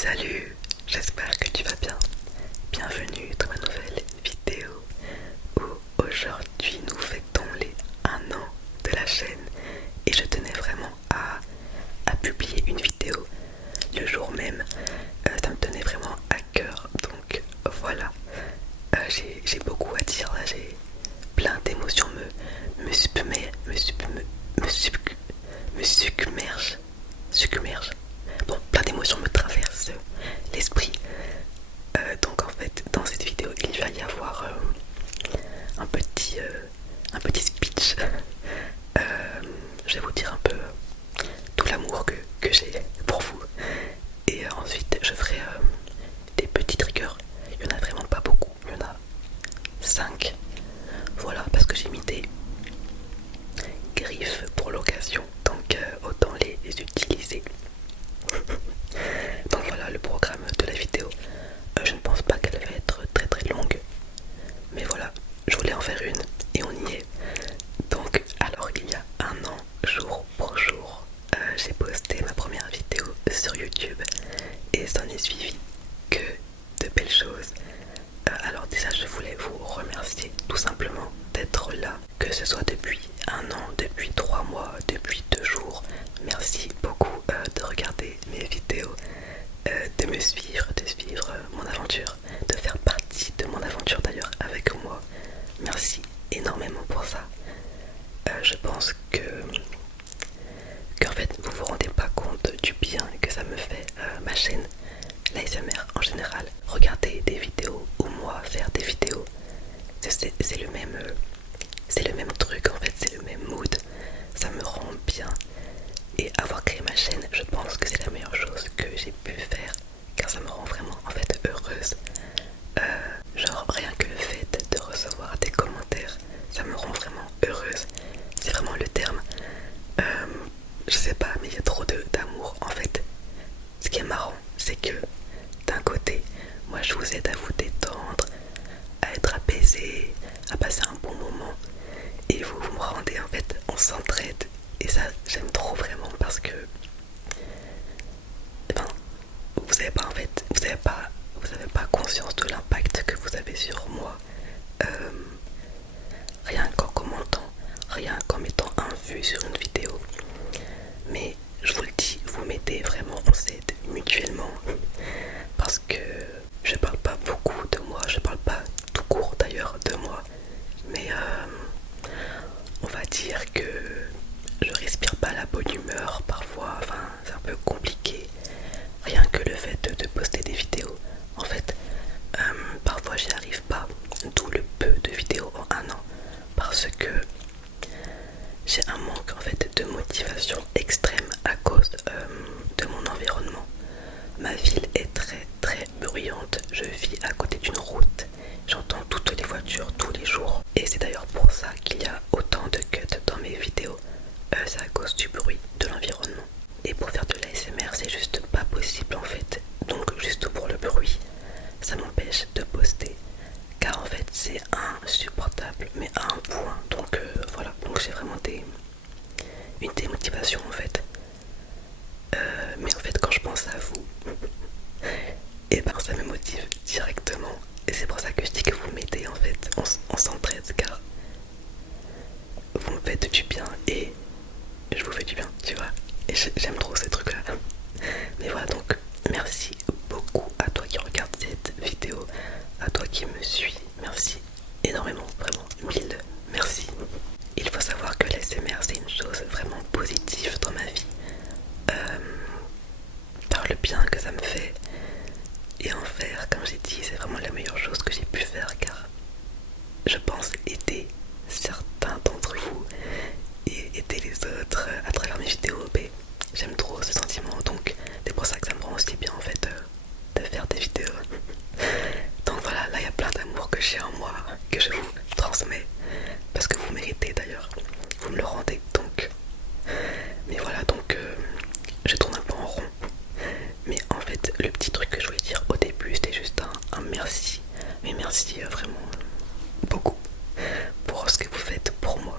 Salut, j'espère que tu vas bien. Bienvenue dans ma nouvelle vidéo où aujourd'hui nous fêtons les 1 an de la chaîne et je tenais vraiment à publier une vidéo le jour même. Ça me tenait vraiment à cœur, donc voilà. J'ai beaucoup à dire là, j'ai plein d'émotions me submergent. Bon, plein d'émotions me traversent l'esprit. Donc en fait, dans cette vidéo, il va y avoir un petit speech. Je vais vous dire un peu tout l'amour que j'ai pour vous. Et ensuite, je ferai des petits triggers. Il n'y en a vraiment pas beaucoup. Il y en a 5. Voilà, parce que j'ai mis des griffes pour l'occasion. Donc autant les utiliser. Donc voilà le programme de la vidéo. Je ne pense pas qu'elle va être très longue. Mais voilà, je voulais en faire une et on y est. Donc alors il y a 1 an, jour pour jour, j'ai posté ma première vidéo sur YouTube et s'en est suivi que de belles choses. Alors déjà je voulais vous remercier tout simplement d'être là, que ce soit depuis 1 an, depuis 3 mois, depuis 2 jours. Merci beaucoup de regarder mes vidéos, de me suivre, de suivre mon aventure, de faire partie de mon aventure d'ailleurs avec moi. Merci énormément pour ça. Je pense qu'en fait vous vous rendez pas compte du bien que ça me fait, ma chaîne, l'ASMR en général. Regarder des vidéos ou moi faire des vidéos, c'est le même truc en fait, c'est le même mood. Ça me rend bien. Et avoir créé ma chaîne, je pense que c'est la meilleure chose que j'ai pu faire, car ça me rend vraiment en fait heureuse. Genre rien que le fait de recevoir des commentaires, ça me rend vraiment heureuse. C'est vraiment le terme. Je sais pas, mais il y a trop d'amour en fait. Ce qui est marrant, c'est que d'un côté, moi je vous aide à vous détendre, à être apaisé, à passer un bon moment. Et vous me rendez en fait, on s'entraide. Et ça, j'aime trop vraiment parce que eh ben, vous avez pas en fait, vous avez pas conscience de l'impact que vous avez sur moi. Rien qu'en commentant, rien qu'en mettant un vue sur une vidéo. Mais je vous le dis, vous m'aidez vraiment, on s'aide mutuellement. Parce que je parle pas beaucoup de moi, je parle pas tout court d'ailleurs de moi. Mais on va dire que je respire pas la bonne humeur parfois, enfin c'est un peu compliqué. Rien que le fait de poster des vidéos, en fait, parfois j'y arrive pas, d'où le peu de vidéos en 1 an, parce que j'ai un manque en fait de motivation extrême à cause de mon environnement. Ma ville est très bruyante, je vis à côté d'une route, j'entends toutes les voitures tous les jours. Et c'est d'ailleurs pour ça qu'il y a autant de cuts dans mes vidéos, c'est à cause du bruit, de l'environnement. Et pour faire de l'ASMR c'est juste pas possible en fait, donc juste pour le bruit, ça m'empêche de poster. Car en fait c'est insupportable, mais à un point, donc voilà, donc j'ai vraiment une démotivation en fait. Mais en fait quand je pense à vous, et ben ça me motive directement. Et c'est pour ça que je dis que vous m'aidez en fait, on s'entraide car vous me faites du bien et je vous fais du bien, tu vois. Et j'aime trop ces trucs là. Mais voilà, donc merci beaucoup à toi qui regarde cette vidéo, à toi qui me suis, merci énormément, vraiment mille merci. Il faut savoir que l'ASMR c'est une chose vraiment positive dans ma vie, par le bien que ça me fait. Et en faire, comme j'ai dit, c'est vraiment la meilleure chose que j'ai pu faire, car je pense aider certains d'entre vous et aider les autres à travers mes vidéos. Mais j'aime trop ce sentiment, donc c'est pour ça que ça me rend aussi bien en fait de faire des vidéos. Donc voilà, là il y a plein d'amour que j'ai en moi, que je vous transmets, parce que vous méritez d'ailleurs, vous me le rendez donc. Mais voilà, donc je tourne un peu en rond. Mais en fait, le petit truc que je voulais dire au début, c'était juste un merci. Mais merci vraiment beaucoup pour ce que vous faites pour moi.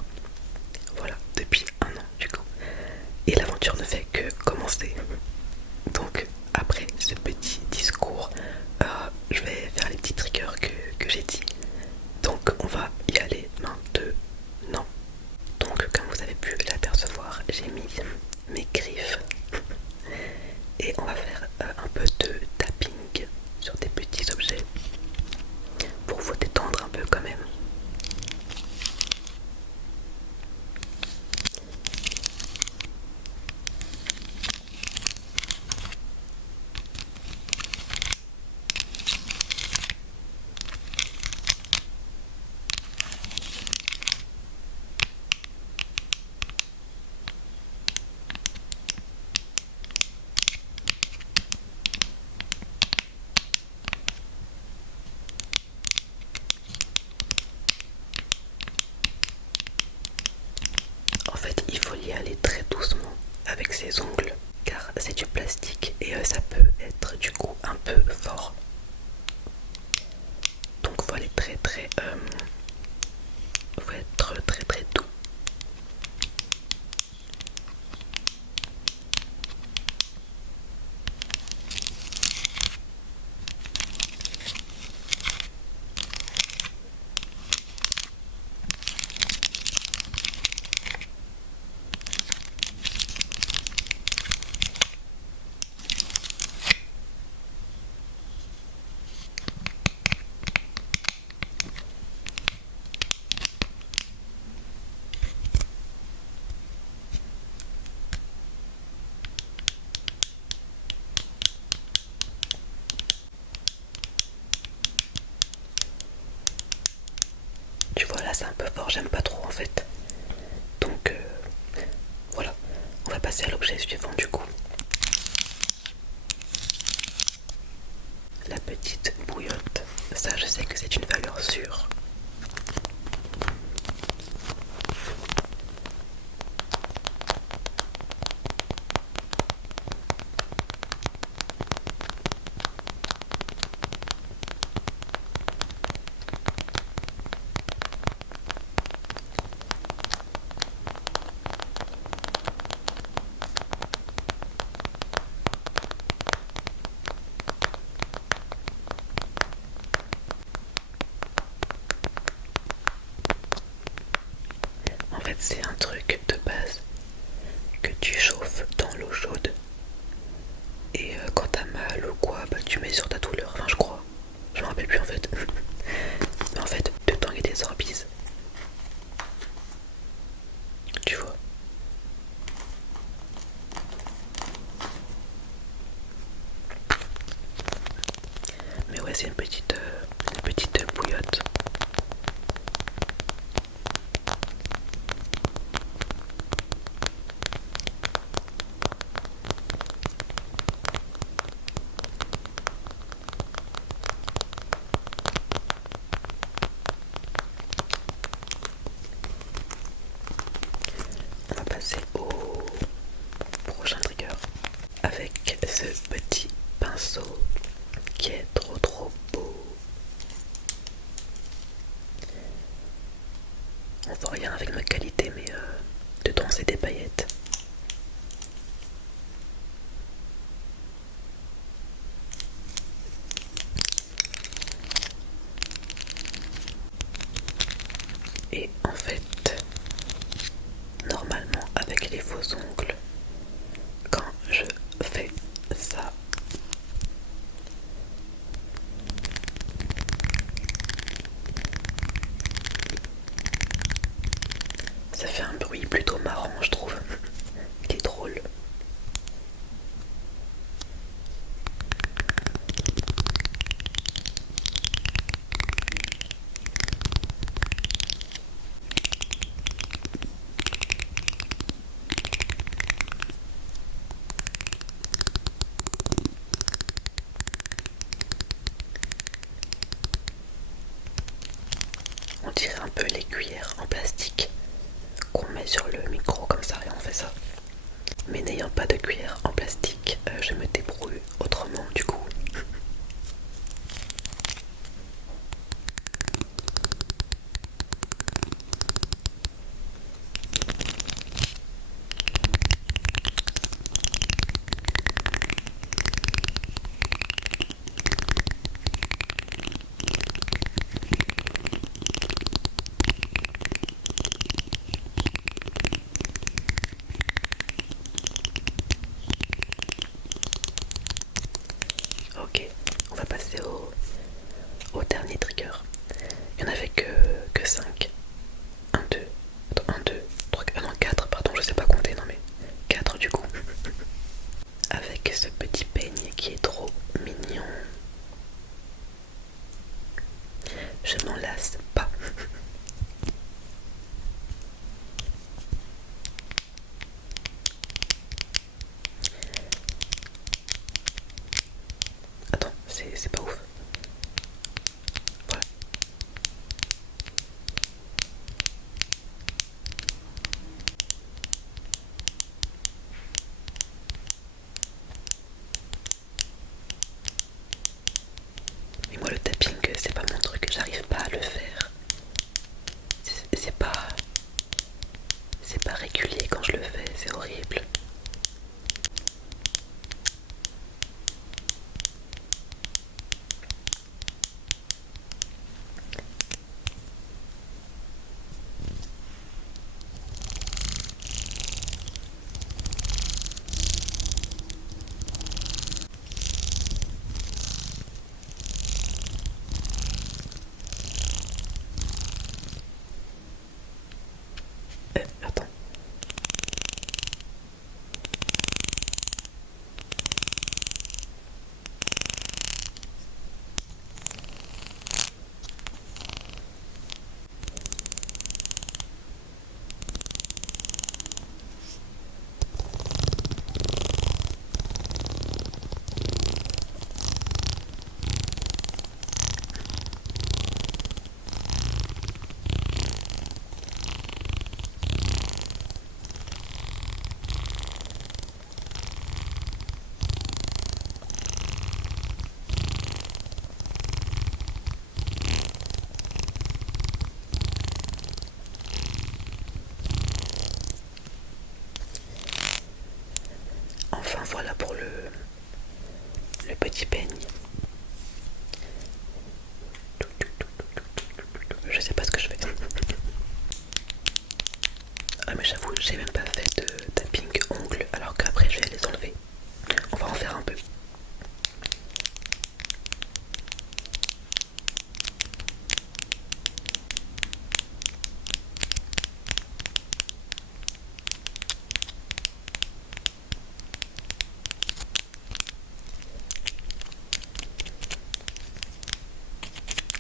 Voilà, depuis 1 an du coup. Et l'aventure ne fait que commencer. Donc après ce petit ses ongles car c'est du plastique et ça peut être du coup un peu fort. Donc faut aller faut être très très doux. Tu vois là c'est un peu fort, j'aime pas trop en fait. Donc voilà, on va passer à l'objet suivant du coup. La petite bouillotte, ça je sais que c'est une valeur sûre. En fait c'est un truc de base que tu chauffes dans l'eau chaude et quand t'as mal ou quoi, bah tu mets sur ta douleur, enfin je crois. Je me rappelle plus en fait. Mais en fait, dedans il y a des orbises. Tu vois. Mais ouais, c'est une petite bouillotte. On va passer au prochain trigger avec ce petit pinceau qui est trop beau. On voit rien avec ma qualité, mais dedans c'est des paillettes. Et en fait, normalement avec les faux ongles, quand je fais ça, ça fait un bruit plutôt marrant, je trouve, qui est drôle. On dirait un peu les cuillères en plastique qu'on met sur le micro comme ça et on fait ça. Mais n'ayant pas de cuillère en plastique, je me débrouille autrement du coup. Ok, on va passer au dernier trigger. Il n'y en avait que 5. 1, 2, attends, 1, 2, 3, non 4, pardon, je sais pas compter, non mais 4 du coup. Avec ce petit peigne qui est trop mignon. Je m'en lasse pas. Attends, c'est pas ouf. Voilà. voilà pour le petit peigne. Je sais pas ce que je fais. Ah mais j'avoue, j'ai même pas fait de tapping ongles alors qu'après je vais les enlever. On va en faire un peu.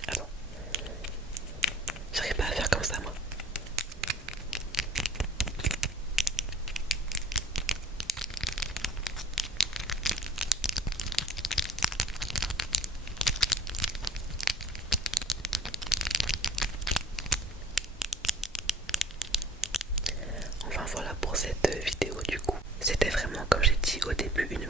Attends, j'arrive pas à faire comme ça moi. Enfin voilà pour cette vidéo du coup. C'était vraiment, comme j'ai dit au début, une